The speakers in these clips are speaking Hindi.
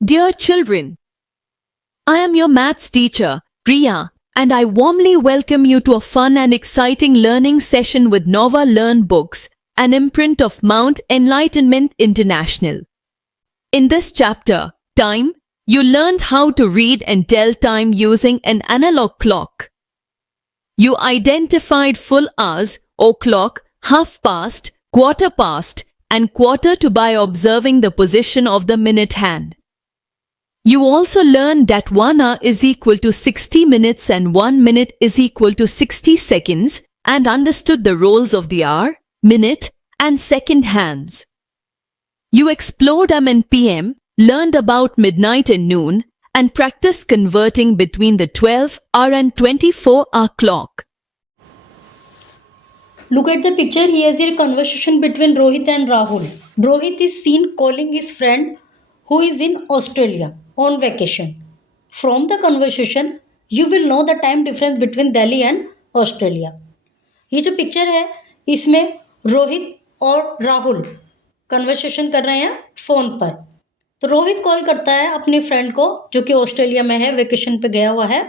Dear children, I am your maths teacher, Priya, and I warmly welcome you to a fun and exciting learning session with Nova Learn Books, an imprint of Mount Enlightenment International. In this chapter, Time, you learned how to read and tell time using an analog clock. You identified full hours, o'clock, half past, quarter past, and quarter to by observing the position of the minute hand. You also learned that 1 hour is equal to 60 minutes and 1 minute is equal to 60 seconds and understood the roles of the hour, minute, and second hands. You explored and PM, learned about midnight and noon, and practiced converting between the 12-hour and 24-hour clock. Look at the picture. Here is a conversation between Rohit and Rahul. Rohit is seen calling his friend who is in Australia on vacation. From the conversation, you will know the time difference between Delhi and Australia. ये जो पिक्चर है इसमें रोहित और राहुल कन्वर्सेशन कर रहे हैं फ़ोन पर. तो रोहित कॉल करता है अपने फ्रेंड को जो कि ऑस्ट्रेलिया में है, वेकेशन पे गया हुआ है.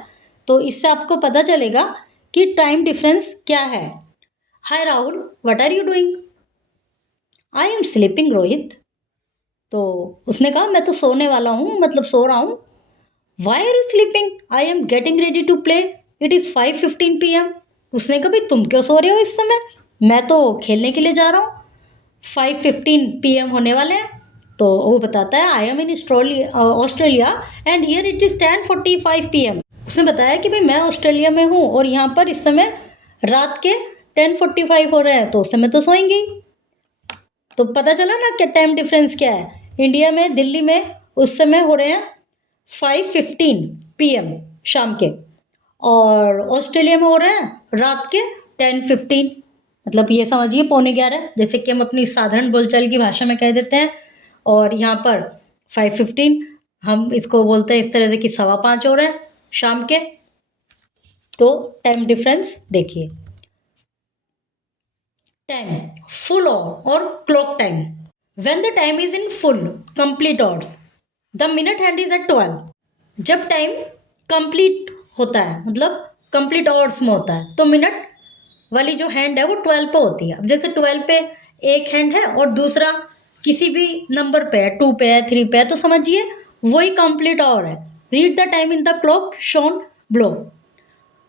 तो इससे आपको पता चलेगा कि टाइम डिफरेंस क्या है. Hi Rahul, what are you doing? I am sleeping Rohit. तो उसने कहा मैं तो सोने वाला हूँ, मतलब सो रहा हूँ. Why are you sleeping? I am getting ready to play. It is 5:15 PM. उसने कहा भाई तुम क्यों सो रहे हो इस समय? मैं तो खेलने के लिए जा रहा हूँ. 5:15 PM होने वाले हैं. तो वो बताता है I am in Australia and here it is 10:45 PM. उसने बताया कि भाई मैं ऑस्ट्रेलिया में हूँ और यहाँ पर इस समय रात के 10:45 हो रहे हैं, तो उस समय तो सोएंगे. तो पता चला ना क्या टाइम डिफरेंस क्या है. इंडिया में, दिल्ली में उस समय हो रहे हैं 5:15 PM शाम के, और ऑस्ट्रेलिया में हो रहे हैं रात के 10:15. मतलब ये समझिए 11:45, जैसे कि हम अपनी साधारण बोलचाल की भाषा में कह देते हैं. और यहाँ पर 5:15 हम इसको बोलते हैं इस तरह से कि 5:15 हो रहे हैं शाम के. तो टाइम डिफरेंस देखिए. टाइम फुल और clock time. When the time is in full complete hours the minute hand is at 12. जब टाइम कंप्लीट होता है, मतलब कंप्लीट ऑर्स में होता है, तो मिनट वाली जो हैंड है वो 12 पे होती है. अब जैसे 12 पे एक हैंड है और दूसरा किसी भी नंबर पे है, 2 पे है, 3 पे है, तो समझिए वही कंप्लीट ऑवर है. Read the time in the clock shown blow.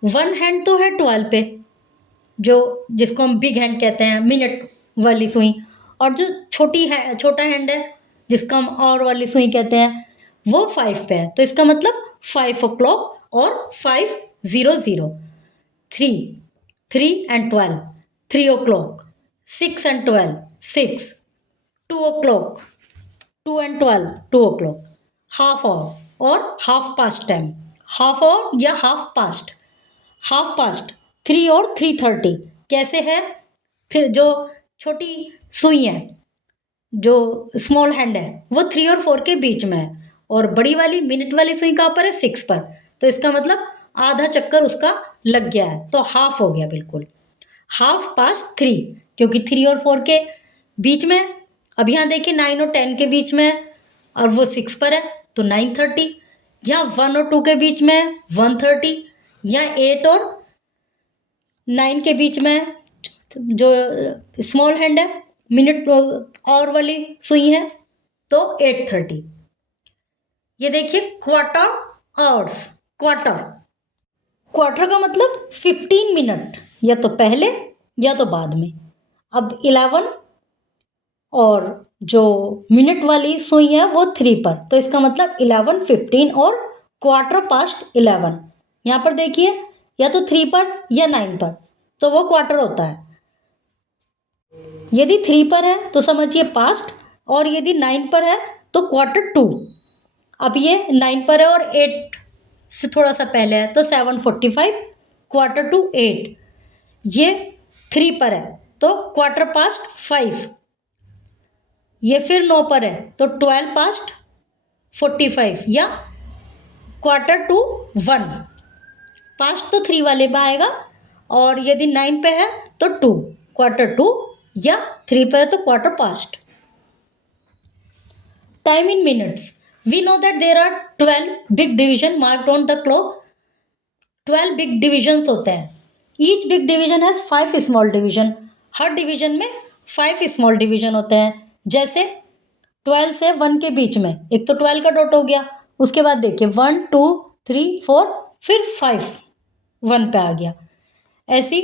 One hand तो है 12 पे, जो जिसको हम बिग हैंड कहते हैं, मिनट वाली सुई. और जो छोटा हैंड है जिसको हम आवर वाली सुई कहते हैं, वो 5 पे है. तो इसका मतलब 5 o'clock और 5:00. 3 and 12, 3 o'clock. 6 and 12, 6. 2 o'clock, 2 and 12, 2 o'clock. Half hour और half past time. Half hour या हाफ पास्ट. हाफ पास्ट 3 और 3:30. कैसे है? फिर जो छोटी सुई है, जो स्मॉल हैंड है, वो 3 और 4 के बीच में है, और बड़ी वाली मिनट वाली सुई कहाँ पर है? 6 पर. तो इसका मतलब आधा चक्कर उसका लग गया है, तो हाफ हो गया बिल्कुल. हाफ पास्ट 3, क्योंकि 3 और 4 के बीच में है. अब यहाँ देखिए 9 और 10 के बीच में है और वो 6 पर है, तो 9:30. यहाँ 1 और 2 के बीच में है, 1:30. यहाँ 8 और 9 के बीच में है, जो स्मॉल हैंड है, मिनट और वाली सुई है, तो 8:30. ये देखिए क्वार्टर आवर्स. क्वार्टर का मतलब 15 मिनट, या तो पहले या तो बाद में. अब 11 और जो मिनट वाली सुई है वो 3 पर, तो इसका मतलब 11, 15 और क्वार्टर पास्ट 11. यहाँ पर देखिए या तो 3 पर या 9 पर, तो वो क्वार्टर होता है. यदि 3 पर है तो समझिए पास्ट, और यदि 9 पर है तो क्वार्टर 2. अब ये 9 पर है और 8 से थोड़ा सा पहले है, तो 7:45, क्वार्टर टू 8. ये 3 पर है तो क्वार्टर पास्ट 5. ये फिर 9 पर है तो 12 पास्ट 45 या क्वार्टर टू 1. पास्ट तो 3 वाले में आएगा, और यदि 9 पे है तो 2, क्वार्टर 2, या 3 पे है तो quarter past. Time in minutes. We know that there are 12 big division marked on the clock. 12 big divisions होते हैं. Each big division has 5 small division. Her division में 5 स्मॉल डिवीजन होते हैं. जैसे 12 से 1 के बीच में एक तो 12 का डॉट हो गया, उसके बाद देखिए 1 2 3 4 फिर 5 1 पे आ गया. ऐसी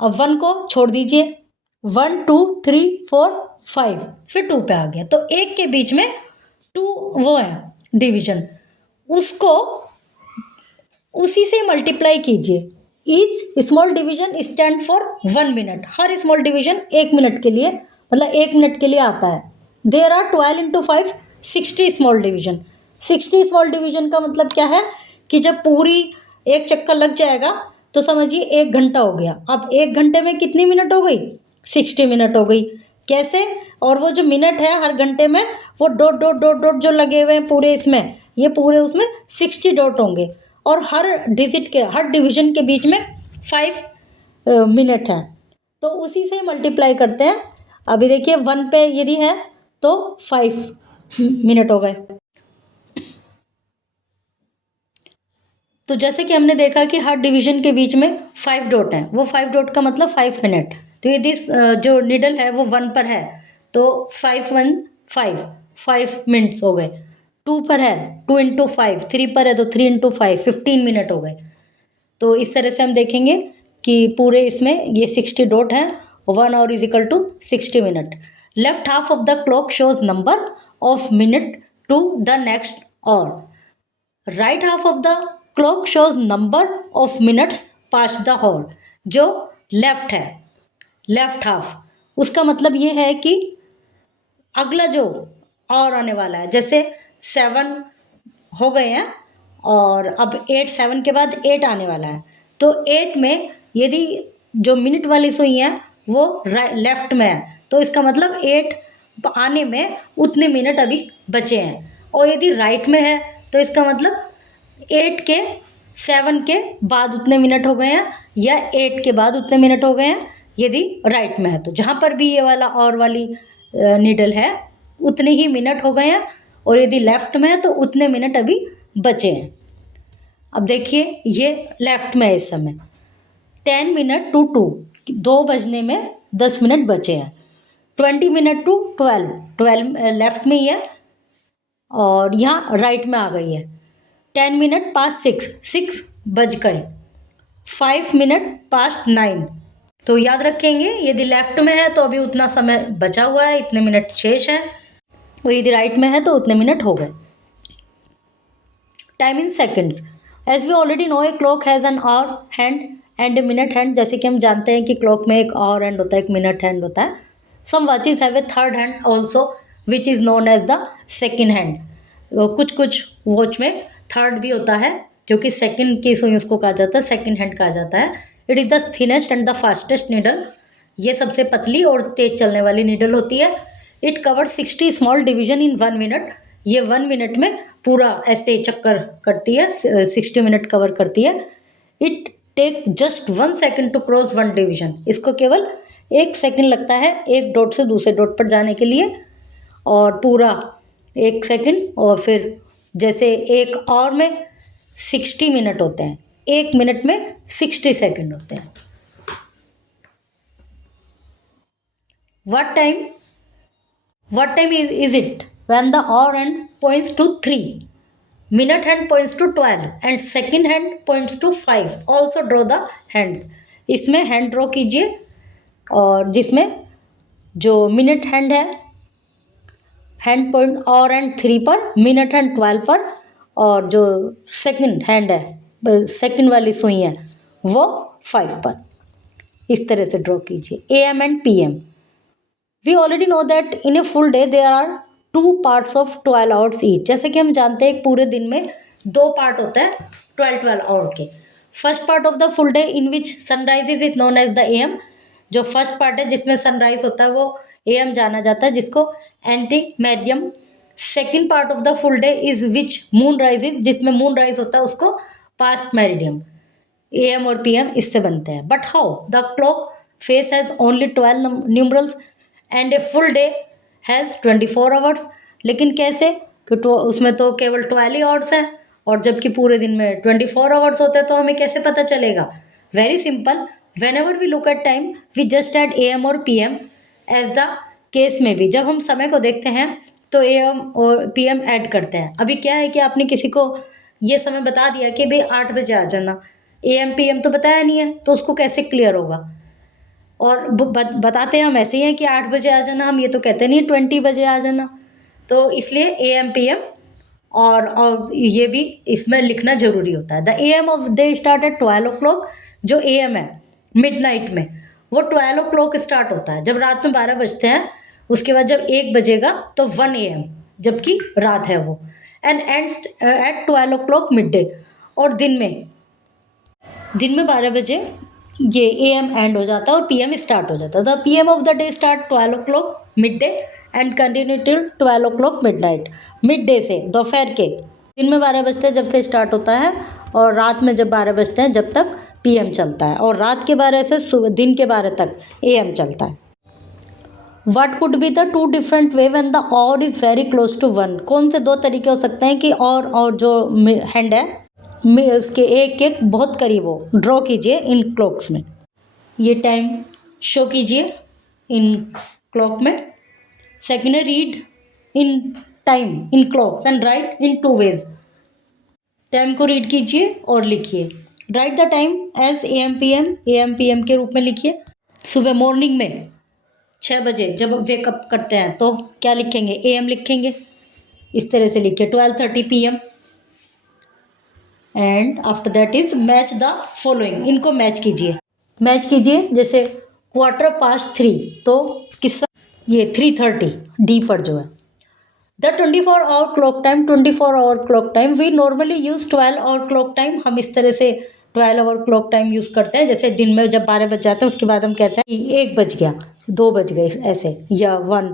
अब 1 को छोड़ दीजिए, 1 2 3 4 5 फिर 2 पे आ गया. तो एक के बीच में 2 वो है डिवीजन, उसको उसी से मल्टीप्लाई कीजिए. Each small division stand for 1 minute. हर स्मॉल डिवीजन 1 मिनट के लिए, मतलब 1 मिनट के लिए आता है. There are 12 into 5 60 small division. 60 small division का मतलब क्या है कि जब पूरी एक चक्कर लग जाएगा तो समझिए 1 घंटा हो गया. अब 1 घंटे में कितनी मिनट हो गई? 60 मिनट हो गई. कैसे? और वो जो मिनट है हर घंटे में, वो डॉट डॉट डॉट डॉट जो लगे हुए हैं पूरे इसमें, ये पूरे उसमें 60 डॉट होंगे. और हर डिजिट के, हर डिवीजन के बीच में 5 मिनट हैं. तो उसी से मल्टीप्लाई करते हैं. अभी देखिए 1 पे यदि है तो 5 मिनट हो गए. तो जैसे कि हमने देखा कि हर डिवीजन के बीच में 5 डॉट हैं, वो 5 डॉट का मतलब 5 मिनट. तो यदि जो निडल है वो 1 पर है तो 5 1 5 मिनट्स हो गए. 2 पर है 2 इंटू 5, 3 पर है तो 3 इंटू 5 15 मिनट हो गए. तो इस तरह से हम देखेंगे कि पूरे इसमें ये 60 डॉट हैं. 1 hour is equal to 60 minute. Left half of the clock shows number of minute to the next hour. Right half of the clock shows number of minutes past the hour. जो लेफ्ट है, लेफ्ट हाफ, उसका मतलब ये है कि अगला जो और आने वाला है. जैसे 7 हो गए हैं और अब 8, 7 के बाद 8 आने वाला है. तो 8 में यदि जो मिनट वाली सुई है वो लेफ्ट में है तो इसका मतलब 8 आने में उतने मिनट अभी बचे हैं. और यदि राइट में है तो इसका मतलब 8 के 7 के बाद उतने मिनट हो गए हैं या 8 के बाद उतने मिनट हो गए हैं यदि राइट में है. तो जहाँ पर भी ये वाला और वाली नीडल है उतने ही मिनट हो गए हैं. और यदि लेफ्ट में है तो उतने मिनट अभी बचे हैं. अब देखिए ये लेफ्ट में है इस समय 10 मिनट टू 2 बजने में 10 मिनट बचे हैं. 20 मिनट टू 12 लेफ्ट में ही है और यहाँ राइट में आ गई है. 10 मिनट पास्ट 6 बज गए. 5 मिनट पास्ट 9. तो याद रखेंगे यदि लेफ्ट में है तो अभी उतना समय बचा हुआ है, इतने मिनट शेष हैं. और यदि राइट में है तो उतने मिनट हो गए. Time in seconds. As we already know a clock has an hour hand and a minute hand. जैसे कि हम जानते हैं कि क्लॉक में एक आवर हैंड होता है, एक मिनट हैंड होता है. Some watches have a third hand also which is known as the second hand. कुछ कुछ वॉच में थर्ड भी होता है जो कि सेकेंड की सुई उसको कहा जाता है, सेकेंड हैंड कहा जाता है. It is the thinnest and the fastest needle. ये सबसे पतली और तेज चलने वाली नीडल होती है. It cover 60 small division in 1 minute. ये 1 मिनट में पूरा ऐसे चक्कर करती है, 60 मिनट कवर करती है. It takes just 1 second to cross 1 division. इसको केवल 1 सेकेंड लगता है एक डॉट से दूसरे डॉट पर जाने के लिए. और पूरा 1 सेकेंड, और फिर जैसे एक और में 60 मिनट होते हैं, 1 मिनट में 60 सेकेंड होते हैं. What time is it when the hour hand points to 3, minute hand points to 12 and second hand points to 5. Also draw the hands. इसमें हैंड ड्रॉ कीजिए और जिसमें जो मिनट हैंड है हैंड पॉइंट और एंड 3 पर, मिनट हैंड 12 पर, और जो सेकंड हैंड है सेकंड वाली सुई है वो 5 पर. इस तरह से ड्रॉ कीजिए. AM and PM. We already know that in a full day there are 2 parts of 12 hours each. जैसे कि हम जानते हैं एक पूरे दिन में 2 पार्ट होते हैं 12 आवर के. First part of the full day in which sunrise is known as the AM. जो फर्स्ट पार्ट है जिसमें सनराइज होता है वो AM जाना जाता है, जिसको anti medium. Second part of the full day is which moon rise is, जिसमें मून राइज होता है उसको पास्ट मेरिडियम. AM और PM इससे बनते हैं. But how the clock face has only 12 numerals and A full day has 24 hours. लेकिन कैसे? कि तो उसमें तो केवल 12 ही आवर्स हैं और जबकि पूरे दिन में 24 आवर्स होते हैं, तो हमें कैसे पता चलेगा? Very simple, whenever we look at time we just add AM और PM एज द केस में भी। जब हम समय को देखते हैं तो AM और PM ऐड करते हैं। अभी क्या है कि आपने किसी को ये समय बता दिया कि भाई 8 बजे आ जाना, AM PM तो बताया नहीं है, तो उसको कैसे क्लियर होगा? और बताते हैं हम ऐसे ही हैं कि 8 बजे आ जाना, हम ये तो कहते नहीं 20 बजे आ जाना। तो इसलिए AM PM और ये भी इसमें लिखना ज़रूरी होता है। The AM of day start at 12 o'clock। जो AM है मिडनाइट में, वो 12 o'clock स्टार्ट होता है, जब रात में 12 बजते हैं। उसके बाद जब 1 बजेगा तो 1 AM, जबकि रात है वो। And ends at 12 o'clock mid day. और दिन में 12 बजे ये AM एंड हो जाता है और PM स्टार्ट हो जाता है। The PM of the day start 12 o'clock mid day and continue till 12 o'clock midnight. Mid day से दोपहर के, दिन में 12 बजते हैं जब से स्टार्ट होता है, और रात में जब 12 बजते हैं जब तक PM चलता है, और रात के 12 से सुबह दिन के 12 तक AM चलता है। What could be the two different way when the hour is very close to 1? कौन से दो तरीके हो सकते हैं कि और जो हैंड है उसके एक बहुत करीब हो? ड्रॉ कीजिए इन क्लॉक्स में, ये टाइम शो कीजिए इन क्लॉक में। सेकेंड है read in time in clocks and write in 2 ways। Time को रीड कीजिए और लिखिए। Write the time as AM PM के रूप में लिखिए। सुबह मॉर्निंग में 6 बजे जब वेकअप करते हैं तो क्या लिखेंगे? AM लिखेंगे। इस तरह से लिखिए 12:30 PM। And after that is match the following. इनको मैच कीजिए जैसे 3:15, तो किस ये 3:30 डी पर जो है। The 24 hour clock time we normally use 12 hour clock time। हम इस तरह से 12 hour clock time यूज़ करते हैं। जैसे दिन में जब 12 बज जाते हैं उसके बाद हम कहते हैं कि 1 बज गया, 2 बज गए, ऐसे, या 1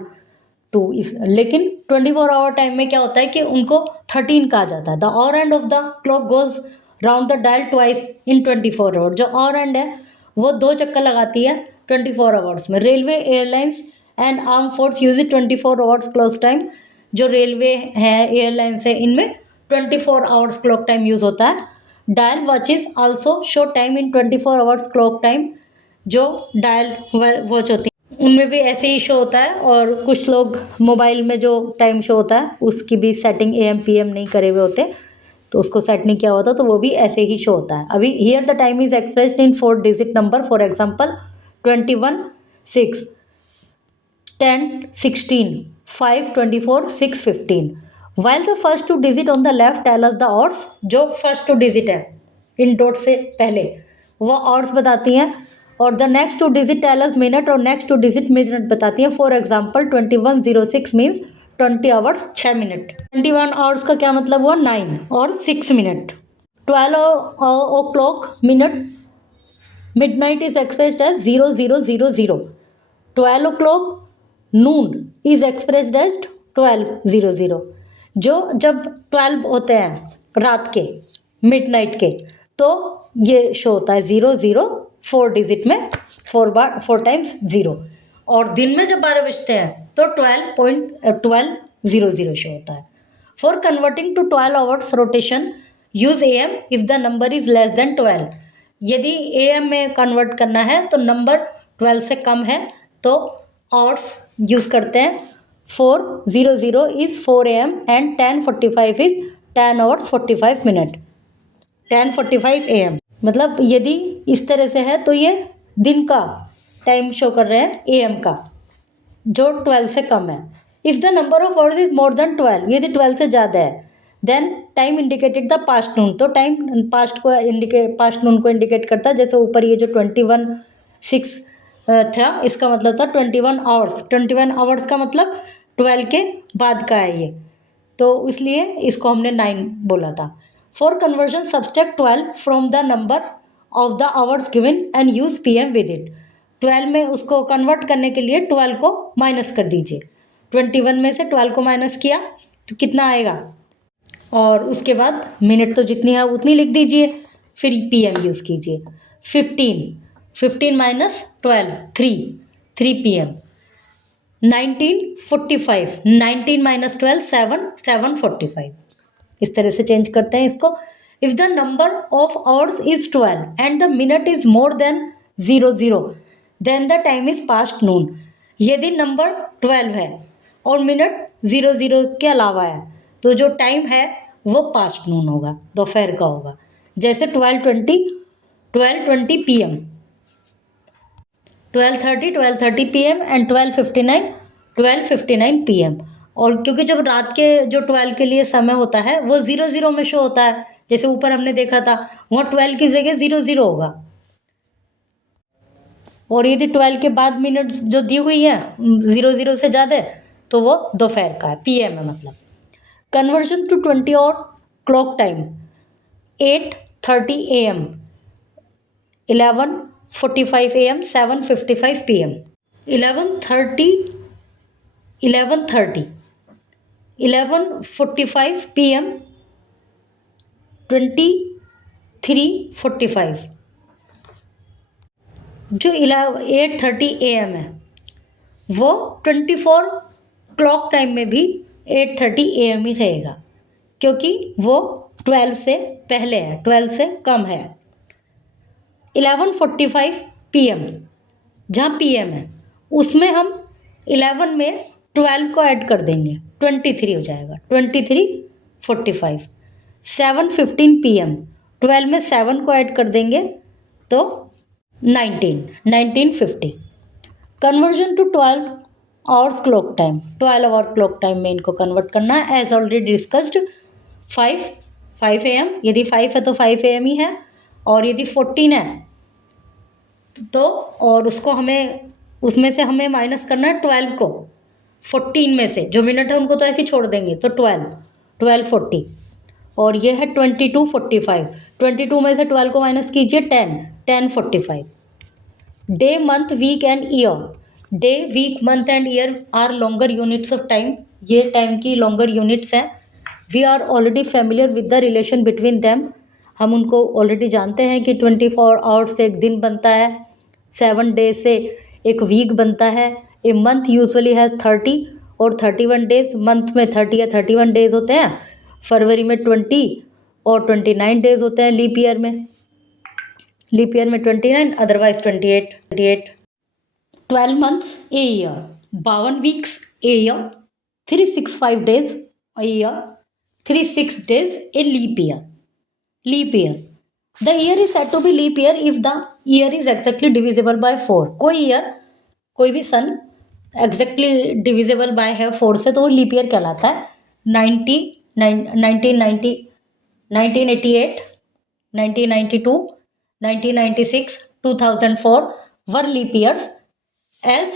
2 इस। लेकिन 24 hour टाइम में क्या होता है कि उनको 13 कहा जाता है। The or end of the clock goes round the dial twice in 24 hour। जो ऑर एंड है वो 2 चक्कर लगाती है 24 hours में। Railway, airlines and arm force use 24 hours clock time. जो रेलवे है, एयरलाइंस है, इनमें 24 hours क्लॉक टाइम यूज़ होता है। Dial watches also show time in 24 hours clock time. जो डायल वॉच होती है उनमें भी ऐसे ही शो होता है, और कुछ लोग मोबाइल में जो टाइम शो होता है उसकी भी सेटिंग AM PM नहीं करे हुए होते, तो उसको सेट नहीं किया होता, तो वो भी ऐसे ही शो होता है। अभी here the time is expressed in 4 digit number. For example 21 6 10 16 5 24 6 15। While the first 2 digit on the left tell us the hours. जो फर्स्ट 2 digit है इन डॉट से पहले वो आवर्स बताती हैं, और the next 2 digit tell us minute, और नेक्स्ट 2 digit मिनट बताती हैं। For example 2106 means 20 hours 6 minute. 21 hours का क्या मतलब हुआ? 9 और 6 minute. 12 o'clock minute midnight is expressed as 0000। 12 o'clock noon is expressed as 12:00। जो जब 12 होते हैं रात के, मिडनाइट के, तो ये शो होता है 00 4 digit में, 4 times 0। और दिन में जब 12 बजते हैं तो 12:00 शो होता है। For converting to 12 hours rotation use AM if the number is less than 12। यदि AM में कन्वर्ट करना है तो नंबर 12 से कम है तो आवर्स यूज़ करते हैं। 4:00 is 4 AM and 10:45 is 10 hours 45 minute। 10:45 AM मतलब यदि इस तरह से है तो ये दिन का टाइम शो कर रहे हैं, AM का, जो 12 से कम है। If the number of hours is more than 12, यदि 12 से ज़्यादा है, then time indicated the past noon. तो टाइम पास्ट नून को इंडिकेट करता है। जैसे ऊपर ये जो 21:06 था, इसका मतलब था 21 आवर्स। 21 आवर्स का मतलब 12 के बाद का है ये, तो इसलिए इसको हमने 9 बोला था। For conversion subtract 12 from the number of the hours given and use PM with it. 12 में उसको कन्वर्ट करने के लिए 12 को माइनस कर दीजिए। 21 में से 12 को माइनस किया तो कितना आएगा, और उसके बाद मिनट तो जितनी है उतनी लिख दीजिए, फिर PM यूज़ कीजिए। 15 - 12 3 PM। 1945, 19 माइनस 12 7, 7:45। इस तरह से चेंज करते हैं इसको। If the number of hours is 12 and the minute is more than 00 then the time is past noon. यदि नंबर 12 है और मिनट 00 के अलावा है तो जो टाइम है वो पास्ट नून होगा, दोपहर का होगा। जैसे 12:20 PM, 12:30 PM एंड 12:59 PM। और क्योंकि जब रात के जो 12 के लिए समय होता है वो 00 में शो होता है, जैसे ऊपर हमने देखा था, वहाँ 12 की जगह 00 होगा। और यदि 12 के बाद मिनट जो दी हुई है 00 से ज़्यादा तो वो दोपहर का है, PM है मतलब। कन्वर्जन टू 20 और clock time 8:30 AM, 11:45 AM, 7:55 PM। 11:30, 11:45 PM, 23:45। जो 8:30 AM है वो 24 क्लॉक टाइम में भी 8:30 AM ही रहेगा, क्योंकि वो 12 से पहले है, 12 से कम है। 11:45 PM जहाँ PM है उसमें हम 11 में 12 को ऐड कर देंगे, 23 हो जाएगा, 23:45। 7:15 PM 12 में 7 को ऐड कर देंगे तो 19:50। Conversion to 12 hours clock time, 12 hour clock time में इनको कन्वर्ट करना है। एज ऑलरेडी डिस्कस्ड 5 AM, यदि 5 है तो 5 AM ही है, और यदि 14 है तो और उसको हमें उसमें से हमें माइनस करना है 12 को 14 में से, जो मिनट है उनको तो ऐसे ही छोड़ देंगे, तो 12:40। और ये है 22:45, 22 में से 12 को माइनस कीजिए 10:45। Day, month, week and year. Day, week, month and year are longer units of time, ये टाइम की लॉन्गर यूनिट्स हैं। We are already familiar with the relation between them, हम उनको ऑलरेडी जानते हैं कि 24 आवर्स से एक दिन बनता है, 7 डेज से एक वीक बनता है। ए मंथ यूजुअली हैज़ 30 और 31 डेज, मंथ में 30 या 31 डेज होते हैं। फरवरी में 20 और 29 डेज होते हैं लीप ईयर में, 29, otherwise 28। 12 months a year, 52 weeks a year, 365 days a year, 36 days a leap year. Leap year. The year is said to be leap year if the year is exactly divisible by 4. कोई ईयर, कोई भी सन एग्जैक्टली डिविजिबल बाय है 4 से तो वो लीप ईयर कहलाता है। 1988, 1992, 1996, 2004 were leap years, as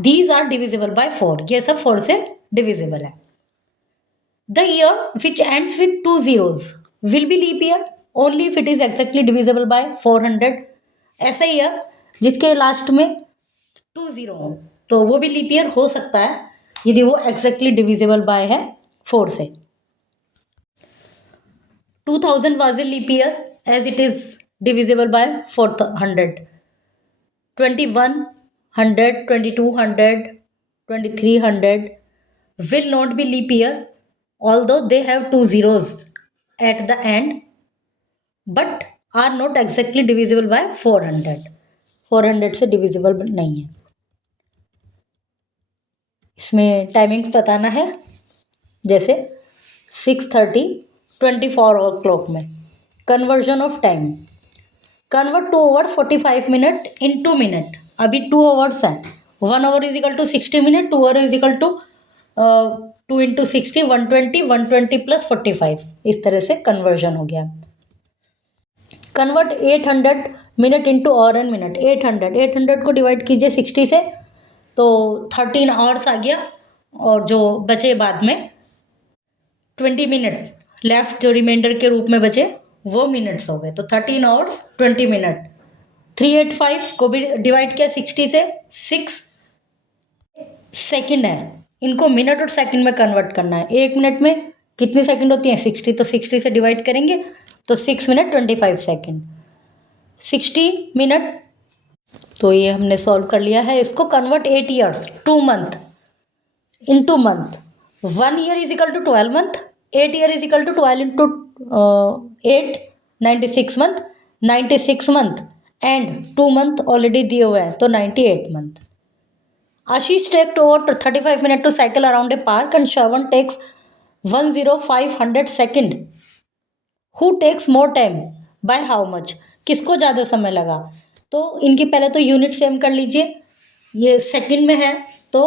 these are divisible by 4। ये सब 4 से डिविजिबल है। The year which ends with 2 zeros will be leap year only if it is exactly divisible by 400. ऐसा ईयर जिसके लास्ट में 2 जीरो हो तो वो भी लीप ईयर हो सकता है यदि वो exactly divisible by है 4 से। 2000 was a leap year as it is divisible by 400. 2100, 2200, 2300 will not be leap year although they have 2 zeros at the end but are not exactly divisible by 400. 400 से डिविजिबल नहीं है। इसमें टाइमिंग्स बताना है, जैसे 6:30 24 आवर क्लॉक में conversion of time, convert 2 hour 45 minute in 2 minute. अभी 2 आवर्स हैं, 1 hour is equal to 60 minute, 2 hour is equal to 2 × 60 120, 120 + 45, इस तरह से कन्वर्जन हो गया। Convert 800 minute into our and minute. 800 को डिवाइड कीजिए 60 से तो 13 आवर्स आ गया, और जो बचे बाद में 20 मिनट लेफ्ट जो रिमाइंडर के रूप में बचे वो मिनट्स हो गए, तो 13 आवर्स 20 मिनट। 385 को भी डिवाइड किया 60 से, 6 सेकंड है, इनको मिनट और सेकंड में कन्वर्ट करना है। 1 मिनट में कितनी सेकंड होती हैं 60, तो 60 से डिवाइड करेंगे तो 6 मिनट 25 सेकंड। 60 मिनट, तो ये हमने सॉल्व कर लिया है। इसको convert 8 years 2 month, into month. 1 year is equal to 12 month. 8 year is equal to 12 into 8, 96 month. 96 month and 2 month already दिए हुए हैं, तो 98 month. Ashish takes over 35 minutes to cycle around a park and Shravan takes 10500 second. Who takes more time? By how much? किसको ज़्यादा समय लगा? तो इनकी पहले तो यूनिट सेम कर लीजिए. ये सेकंड में है तो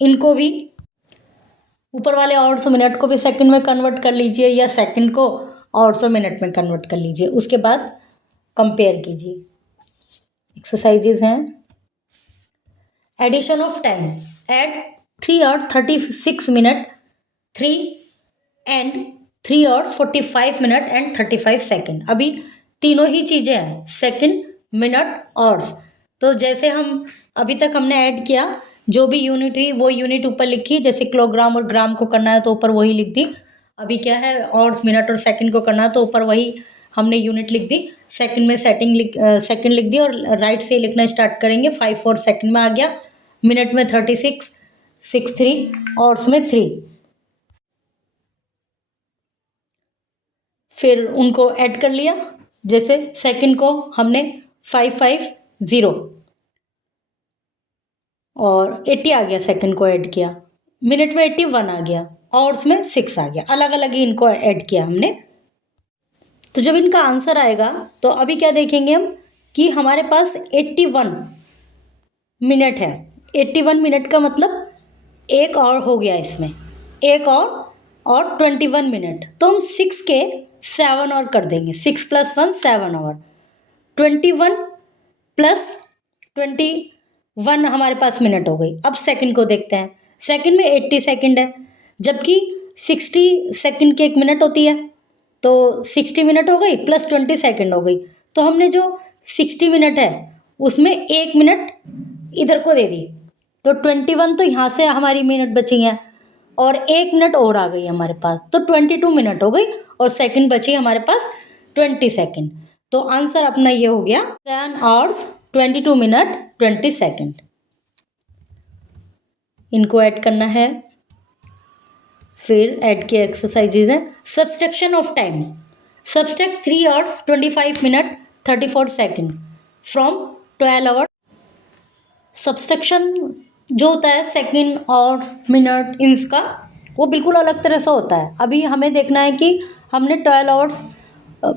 इनको भी ऊपर वाले आवर्स मिनट को भी सेकंड में कन्वर्ट कर लीजिए या सेकंड को आवर्स मिनट में कन्वर्ट कर लीजिए. उसके बाद कंपेयर कीजिए. एक्सरसाइजेज हैं. Addition of time. Add 3 hours 36 minutes 3 and 3 hours 45 minutes and 35 seconds. अभी तीनों ही चीज़ें हैं, सेकंड, मिनट, आवर्स. तो जैसे हम अभी तक हमने ऐड किया, जो भी यूनिट हुई वो यूनिट ऊपर लिखी. जैसे किलोग्राम और ग्राम को करना है तो ऊपर वही लिख दी. अभी क्या है, आवर्स, मिनट और सेकंड को करना है तो ऊपर वही हमने यूनिट लिख दी. सेकंड में सेकंड लिख दी और राइट से लिखना स्टार्ट करेंगे. 5 और सेकंड में आ गया. मिनट में 36, 63, आवर्स में 3. फिर उनको ऐड कर लिया. जैसे सेकंड को हमने 550 और 80 आ गया. सेकंड को ऐड किया. मिनट में 81 आ गया. आवर्स में 6 आ गया. अलग अलग ही इनको ऐड किया हमने. तो जब इनका आंसर आएगा तो अभी क्या देखेंगे हम कि हमारे पास 81 मिनट है. 81 मिनट का मतलब एक और हो गया इसमें, एक और 21 मिनट. तो हम 6 के 7 और कर देंगे. 6 + 1 7 और 21 + 21 हमारे पास मिनट हो गई. अब सेकंड को देखते हैं. सेकंड में 80 सेकंड है, जबकि 60 सेकंड की 1 मिनट होती है. तो 60 मिनट हो गई + 20 सेकंड हो गई. तो हमने जो 60 मिनट है उसमें 1 मिनट इधर को दे दी. तो 21 तो यहाँ से हमारी मिनट बची हैं और 1 मिनट और आ गई हमारे पास. तो 22 मिनट हो गई और सेकंड बची हमारे पास 20 सेकंड. तो आंसर अपना ये हो गया 10 hours 22 minutes 20 seconds. इनको ऐड करना है. फिर ऐड के एक्सरसाइजेज है. Subtraction of time. Subtract 3 hours 25 minutes 34 seconds from 12 hours. Subtraction जो होता है सेकंड, आवर्स, मिनट, इंच का, वो बिल्कुल अलग तरह से होता है. अभी हमें देखना है कि हमने 12 hours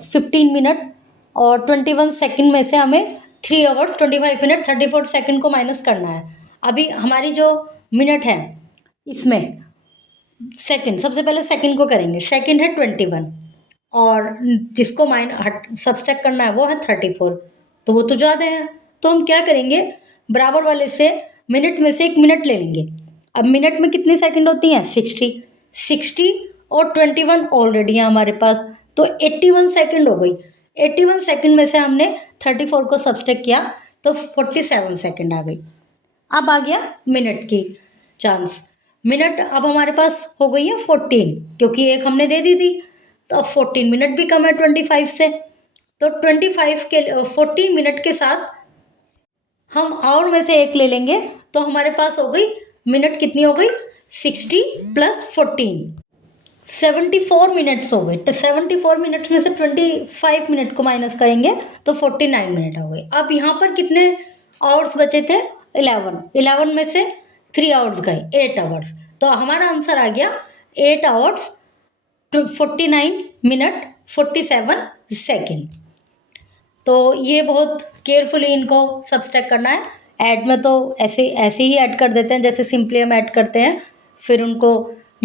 15 minutes और 21 सेकंड में से हमें 3 hours 25 minutes 34 seconds को माइनस करना है. अभी हमारी जो मिनट है इसमें सेकंड, सबसे पहले सेकंड को करेंगे. सेकंड है 21 और जिसको सब्सट्रैक्ट करना है वो है 34. तो वो तो ज़्यादा है. तो हम क्या करेंगे, बराबर वाले से मिनट में से 1 मिनट ले लेंगे. अब मिनट में कितनी सेकंड होती हैं? 60 और 21 ऑलरेडी है हमारे पास. तो 81 सेकंड हो गई. 81 सेकंड में से हमने 34 को सब्सट्रैक्ट किया तो 47 सेकंड आ गई. अब आ गया मिनट की चांस. मिनट अब हमारे पास हो गई है 14, क्योंकि एक हमने दे दी थी. तो अब 14 मिनट भी कम है 25 से. तो 25 के 14 मिनट के साथ हम आवर में से 1 ले लेंगे. तो हमारे पास हो गई मिनट कितनी हो गई? 60 + 14 74 मिनट्स हो गई. तो 74 मिनट्स में से 25 मिनट को माइनस करेंगे तो 49 मिनट हो गए. अब यहाँ पर कितने आवर्स बचे थे? 11 में से 3 आवर्स गए, 8 आवर्स. तो हमारा आंसर आ गया 8 hours 49 minutes 47 seconds. तो ये बहुत केयरफुली इनको सब्सट्रैक्ट करना है. ऐड में तो ऐसे ही ऐड कर देते हैं जैसे सिंपली हम ऐड करते हैं, फिर उनको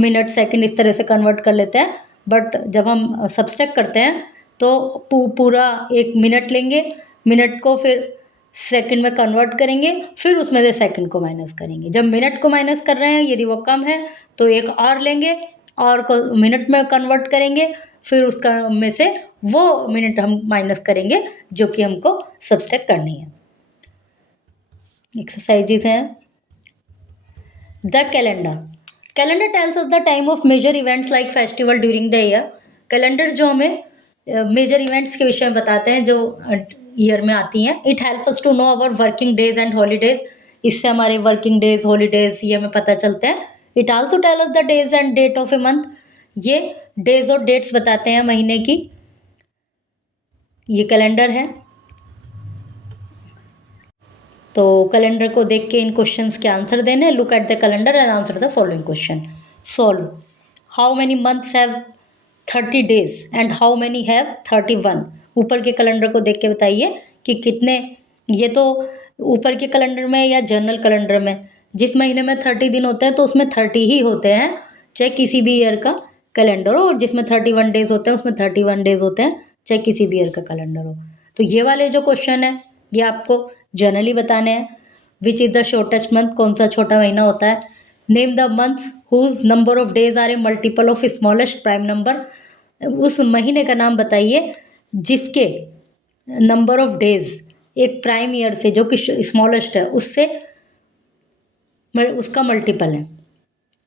मिनट सेकंड इस तरह से कन्वर्ट कर लेते हैं. बट जब हम सब्सट्रैक्ट करते हैं तो पूरा 1 मिनट लेंगे, मिनट को फिर सेकंड में कन्वर्ट करेंगे, फिर उसमें से सेकंड को माइनस करेंगे. जब मिनट को माइनस कर रहे हैं यदि वो कम है तो 1 और लेंगे और को मिनट में कन्वर्ट करेंगे, फिर उसका में से वो मिनट हम माइनस करेंगे जो कि हमको सब्सट्रैक्ट करनी है. एक्सरसाइजेज हैं. The calendar tells us the time of major events like festival during the year. Calendar जो हमें मेजर इवेंट्स के विषय में बताते हैं जो ईयर में आती हैं. It help us to know our working days and holidays. इससे हमारे वर्किंग डेज, हॉलीडेज ये हमें पता चलते हैं. It also tell us the days and date of a month. ये डेज और डेट्स बताते हैं महीने की। ये कैलेंडर है, तो कैलेंडर को देख के इन क्वेश्चंस के आंसर देने। Look at the calendar and answer the following question. Solve. How many months have 30 days and how many have 31। ऊपर के कैलेंडर को देख के बताइए कि कितने, ये तो ऊपर के कैलेंडर में या जनरल कैलेंडर में जिस महीने में 30 दिन होते हैं तो उसमें 30 ही होते हैं, चाहे किसी भी ईयर का कैलेंडर हो। और जिसमें 31 डेज होते हैं उसमें 31 डेज होते हैं, चाहे किसी भी ईयर का कैलेंडर हो। तो ये वाले जो क्वेश्चन है ये आपको जनरली बताने हैं। Which is the shortest month, कौन सा छोटा महीना होता है। Name the months whose number of days are a multiple of smallest prime number. उस महीने का नाम बताइए जिसके नंबर ऑफ डेज एक प्राइम ईयर से, जो कि स्मॉलेस्ट है, उससे उसका मल्टीपल है।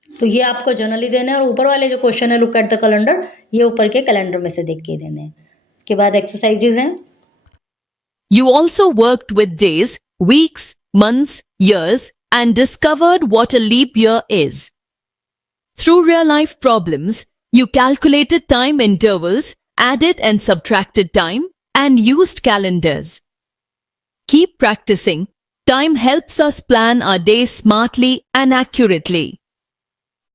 तो ये आपको जनरली देना है। और ऊपर वाले जो क्वेश्चन है लुक एट द कैलेंडर, ये ऊपर के कैलेंडर में से देख के देने हैं। उसके बाद एक्सरसाइजेज हैं। You also worked with days, weeks, months, years, and discovered what a leap year is. Through real-life problems, you calculated time intervals, added and subtracted time, and used calendars. Keep practicing. Time helps us plan our days smartly and accurately.